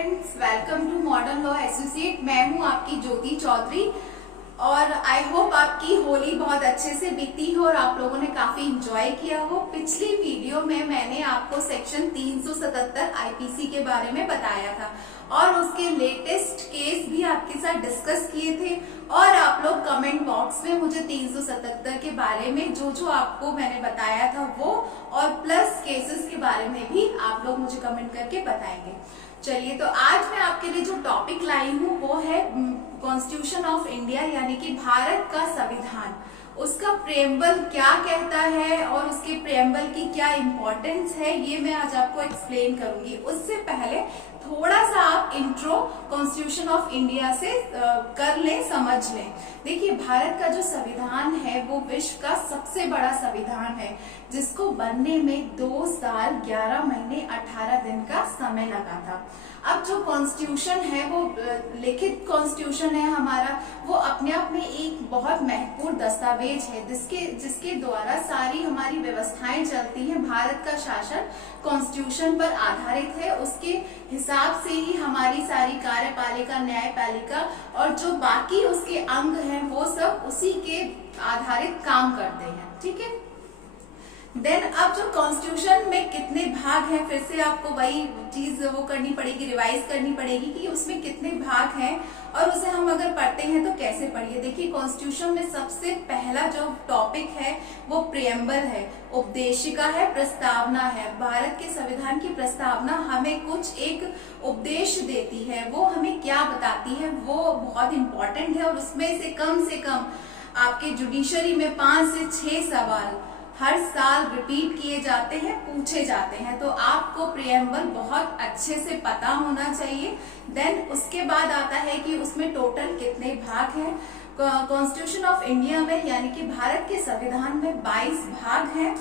Friends, welcome to modern law associate. मैं हूं आपकी ज्योति चौधरी और आई होप आपकी होली बहुत अच्छे से बीती हो और आप लोगों ने काफी इंजॉय किया हो। पिछली वीडियो में मैंने आपको सेक्शन 377 आईपीसी के बारे में बताया था और उसके लेटेस्ट केस भी आपके साथ डिस्कस किए थे और आप लोग कमेंट बॉक्स में मुझे 377 के बारे में जो आपको मैंने बताया था वो और प्लस केसेस के बारे में भी आप लोग मुझे कमेंट करके बताएंगे। चलिए, तो आज मैं आपके लिए जो टॉपिक लाई हूँ वो है कॉन्स्टिट्यूशन ऑफ इंडिया, यानी कि भारत का संविधान। उसका प्रेम्बल क्या कहता है और उसके प्रेम्बल की क्या इंपॉर्टेंस है, ये मैं आज आपको एक्सप्लेन करूंगी। उससे पहले थोड़ा सा आप इंट्रो कॉन्स्टिट्यूशन ऑफ इंडिया से कर लें, समझ लें। देखिए, भारत का जो संविधान है वो विश्व का सबसे बड़ा संविधान है, जिसको बनने में 2 साल 11 महीने 18 दिन का समय लगा था। अब जो कॉन्स्टिट्यूशन है वो लिखित कॉन्स्टिट्यूशन है हमारा, वो अपने आप में एक बहुत महत्वपूर्ण दस्तावेज है जिसके द्वारा सारी हमारी व्यवस्थाएं चलती हैं। भारत का शासन कॉन्स्टिट्यूशन पर आधारित है, उसके हिसाब से ही हमारी सारी कार्यपालिका, न्यायपालिका और जो बाकी उसके अंग हैं वो सब उसी के आधारित काम करते हैं। ठीक है। देन अब जो कॉन्स्टिट्यूशन में कितने भाग हैं, फिर से आपको वही चीज वो करनी पड़ेगी, रिवाइज करनी पड़ेगी कि उसमें कितने भाग हैं और उसे हम अगर पढ़ते हैं तो कैसे पढ़िए। देखिए, कॉन्स्टिट्यूशन में सबसे पहला जो टॉपिक है वो प्रियम्बल है, उपदेशिका है, प्रस्तावना है। भारत के संविधान की प्रस्तावना हमें कुछ एक उपदेश देती है, वो हमें क्या बताती है वो बहुत इंपॉर्टेंट है और उसमें से कम आपके जुडिशरी में 5 से 6 सवाल हर साल रिपीट किए जाते हैं, पूछे जाते हैं, तो आपको प्रियम्बल बहुत अच्छे से पता होना चाहिए। देन उसके बाद आता है कि उसमें टोटल कितने भाग हैं। कॉन्स्टिट्यूशन ऑफ इंडिया में यानी कि भारत के संविधान में 22 भाग हैं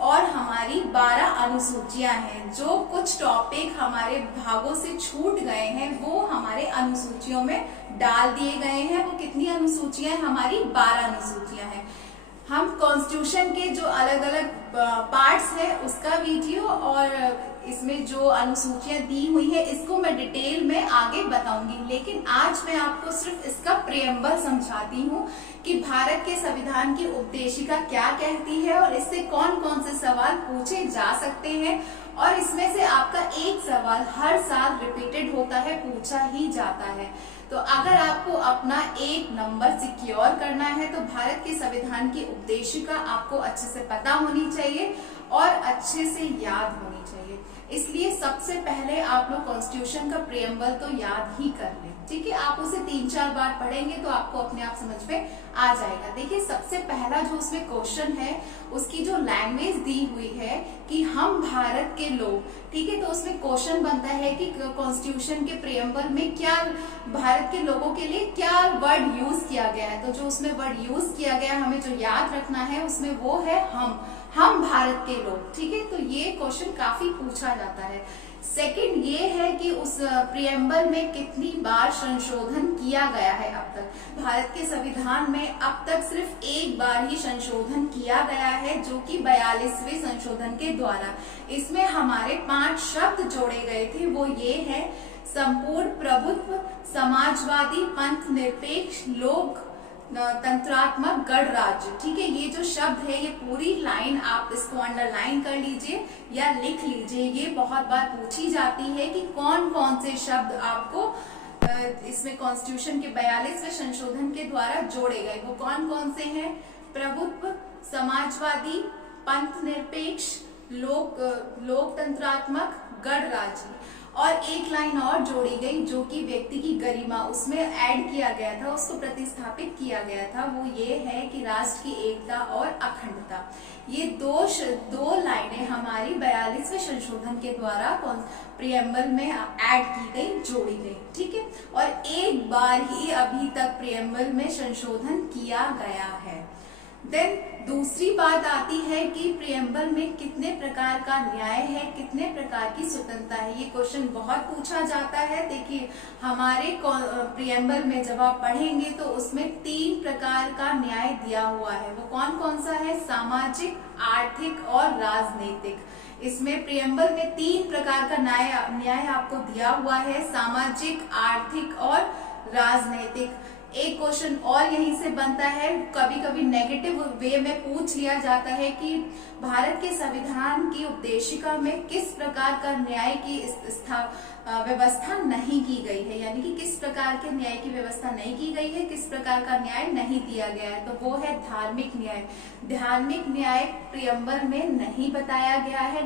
और हमारी 12 अनुसूचियां हैं। जो कुछ टॉपिक हमारे भागों से छूट गए हैं वो हमारे अनुसूचियों में डाल दिए गए हैं। वो कितनी अनुसूचियां हैं? हमारी 12 अनुसूचियां हैं। हम कॉन्स्टिट्यूशन के जो अलग अलग पार्ट्स हैं उसका वीडियो और इसमें जो अनुसूचियां दी हुई है इसको मैं डिटेल में आगे बताऊंगी, लेकिन आज मैं आपको सिर्फ इसका प्रियम्बल समझाती हूँ कि भारत के संविधान की उपदेशिका क्या कहती है और इससे कौन कौन से सवाल पूछे जा सकते हैं। और इसमें से आपका एक सवाल हर साल रिपीटेड होता है, पूछा ही जाता है। तो अगर आपको अपना एक नंबर सिक्योर करना है तो भारत के संविधान की उपदेशिका आपको अच्छे से पता होनी चाहिए और अच्छे से याद होनी चाहिए। इसलिए सबसे पहले आप लोग कॉन्स्टिट्यूशन का प्रियम्बल तो याद ही कर लें। ठीक है, आप उसे 3-4 बार पढ़ेंगे तो आपको अपने आप समझ में आ जाएगा। देखिए, सबसे पहला जो उसमें क्वेश्चन है उसकी जो लैंग्वेज दी हुई है कि हम भारत के लोग, ठीक है, तो उसमें क्वेश्चन बनता है कि कॉन्स्टिट्यूशन के प्रियम्बल में क्या भारत के लोगों के लिए क्या वर्ड यूज किया गया है। तो जो उसमें वर्ड यूज किया गया हमें जो याद रखना है उसमें वो है हम भारत के लोग। ठीक है, तो ये क्वेश्चन काफी पूछा जाता है। सेकंड ये है कि उस प्रियम्बल में कितनी बार संशोधन किया गया है अब तक। भारत के संविधान में अब तक सिर्फ एक बार ही संशोधन किया गया है, जो कि 42वें संशोधन के द्वारा। इसमें हमारे 5 शब्द जोड़े गए थे, वो ये है संपूर्ण प्रभुत्व, समाजवादी, पंथ निरपेक्ष, लोक तंत्रात्मक, गणराज्य। ठीक है, ये जो शब्द है ये पूरी लाइन आप इसको अंडरलाइन कर लीजिए या लिख लीजिए। ये बहुत बार पूछी जाती है कि कौन कौन से शब्द आपको इसमें कॉन्स्टिट्यूशन के 42वें संशोधन के द्वारा जोड़े गए, वो कौन कौन से हैं? प्रभुत्व, समाजवादी, पंथ निरपेक्ष, लोकतंत्रात्मक, गणराज्य। और एक लाइन और जोड़ी गई जो कि व्यक्ति की गरिमा उसमें ऐड किया गया था, उसको प्रतिस्थापित किया गया था। वो ये है कि राष्ट्र की एकता और अखंडता। ये दो लाइनें हमारी 42वें संशोधन के द्वारा प्रियम्बल में ऐड की गई, जोड़ी गई। ठीक है, और एक बार ही अभी तक प्रियम्बल में संशोधन किया गया है। देन दूसरी बात आती है कि प्रियम्बल में कितने प्रकार का न्याय है, कितने प्रकार की स्वतंत्रता है। ये क्वेश्चन बहुत पूछा जाता है। देखिए हमारे प्रियम्बल में जब आप पढ़ेंगे तो उसमें 3 प्रकार का न्याय दिया हुआ है। वो कौन कौन सा है? सामाजिक, आर्थिक और राजनीतिक। इसमें प्रियम्बल में 3 प्रकार का न्याय आपको दिया हुआ है, सामाजिक, आर्थिक और राजनीतिक। एक क्वेश्चन और यहीं से बनता है, कभी कभी नेगेटिव वे में पूछ लिया जाता है कि भारत के संविधान की उपदेशिका में किस प्रकार का न्याय की व्यवस्था नहीं की गई है, यानी कि किस प्रकार के न्याय की व्यवस्था नहीं की गई है, किस प्रकार का न्याय नहीं दिया गया है। तो वो है धार्मिक न्याय। धार्मिक न्याय प्रियम्बल में नहीं बताया गया है,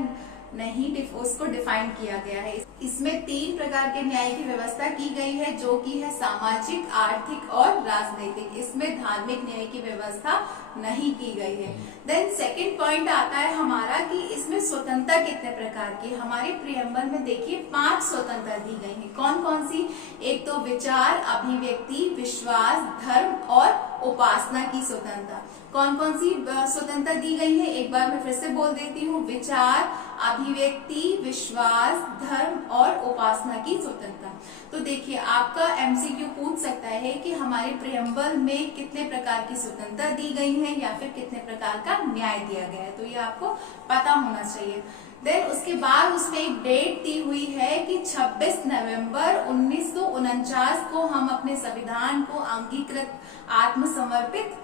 नहीं उसको डिफाइन किया गया है। इसमें 3 प्रकार के न्याय की व्यवस्था की गई है, जो कि है सामाजिक, आर्थिक और राजनीतिक। इसमें धार्मिक न्याय की व्यवस्था नहीं की गई है। देन सेकंड पॉइंट आता है हमारा कि इसमें स्वतंत्रता कितने प्रकार की। हमारे प्रियम्बल में देखिए 5 स्वतंत्रता दी गई है। कौन कौन सी? एक तो विचार, अभिव्यक्ति, विश्वास, धर्म और उपासना की स्वतंत्रता। कौन कौन सी स्वतंत्रता दी गई है? एक बार मैं फिर से बोल देती हूँ, विचार, अभिव्यक्ति, विश्वास, धर्म और उपासना की स्वतंत्रता। तो देखिए आपका एमसीक्यू पूछ सकता है कि हमारे प्रियम्बल में कितने प्रकार की स्वतंत्रता दी गई है या फिर कितने प्रकार का न्याय दिया गया है, तो ये आपको पता होना चाहिए। देन उसके बाद उसमें एक डेट दी हुई है कि 26 नवंबर 1949 को हम अपने संविधान को अंगीकृत, आत्मसमर्पित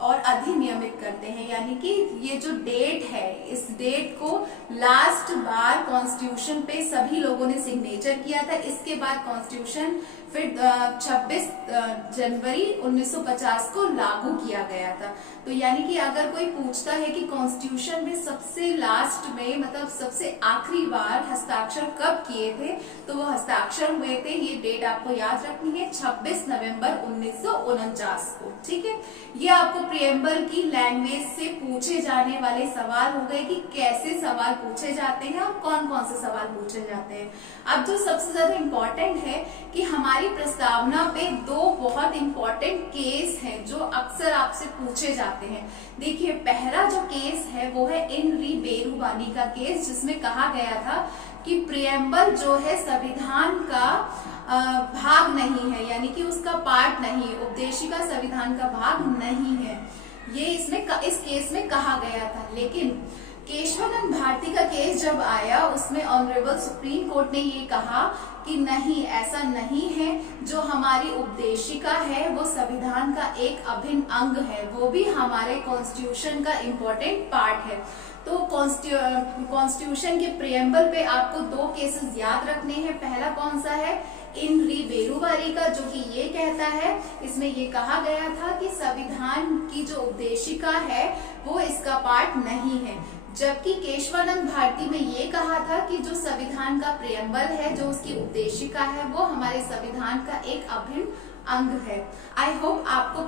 और अधिनियमित करते हैं। यानी कि ये जो डेट है, इस डेट को लास्ट बार कॉन्स्टिट्यूशन पे सभी लोगों ने सिग्नेचर किया था। इसके बाद कॉन्स्टिट्यूशन फिर 26 जनवरी 1950 को लागू किया गया था। तो यानी कि अगर कोई पूछता है कि कॉन्स्टिट्यूशन में सबसे लास्ट में, मतलब सबसे आखिरी बार हस्ताक्षर कब किए थे, तो वो हस्ताक्षर हुए थे, ये डेट आपको याद रखनी है, 26 नवंबर 1949 को। ठीक है, ये आपको प्रियम्बल की लैंग्वेज से पूछे जाने वाले सवाल हो गए कि कैसे सवाल पूछे जाते हैं और कौन कौन से सवाल पूछे जाते हैं। अब जो सबसे ज्यादा इम्पोर्टेंट है कि हमारी प्रस्तावना पे 2 बहुत इम्पोर्टेंट केस हैं जो अक्सर आपसे पूछे जाते हैं। देखिए पहला जो केस है वो है इन री बेरूबानी का केस, जिसमें कहा गया था कि प्रियम्बल जो है संविधान का भाग नहीं है, यानी कि उसका पार्ट नहीं, उपदेशिका संविधान का भाग नहीं है। ये इस केस में कहा गया था। लेकिन केशवानंद भारती का केस जब आया, उसमें ऑनरेबल सुप्रीम कोर्ट ने ये कहा कि नहीं, ऐसा नहीं है, जो हमारी उपदेशिका है वो संविधान का एक अभिन्न अंग है, वो भी हमारे कॉन्स्टिट्यूशन का इम्पोर्टेंट पार्ट है। तो कॉन्स्टिट्यूशन के प्रियम्बल पे आपको 2 केसेस याद रखने हैं। पहला कौन सा है? इन री बेरूबारी का, जो कि ये कहता है, इसमें ये कहा गया था कि संविधान की जो उपदेशिका है वो इसका पार्ट नहीं है। जबकि केशवानंद भारती में ये कहा था कि जो संविधान का प्रियम्बल है, जो उसकी उपदेशिका है, वो हमारे संविधान का एक अभिन्न अंग है। आई होप आपको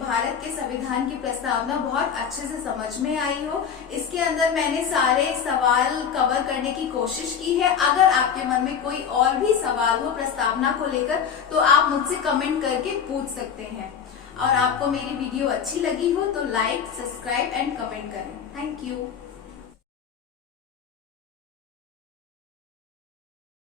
भारत के संविधान की प्रस्तावना बहुत अच्छे से समझ में आई हो। इसके अंदर मैंने सारे सवाल कवर करने की कोशिश की है। अगर आपके मन में कोई और भी सवाल हो प्रस्तावना को लेकर, तो आप मुझसे कमेंट करके पूछ सकते हैं। और आपको मेरी वीडियो अच्छी लगी हो तो लाइक, सब्सक्राइब एंड कमेंट करें। Thank you.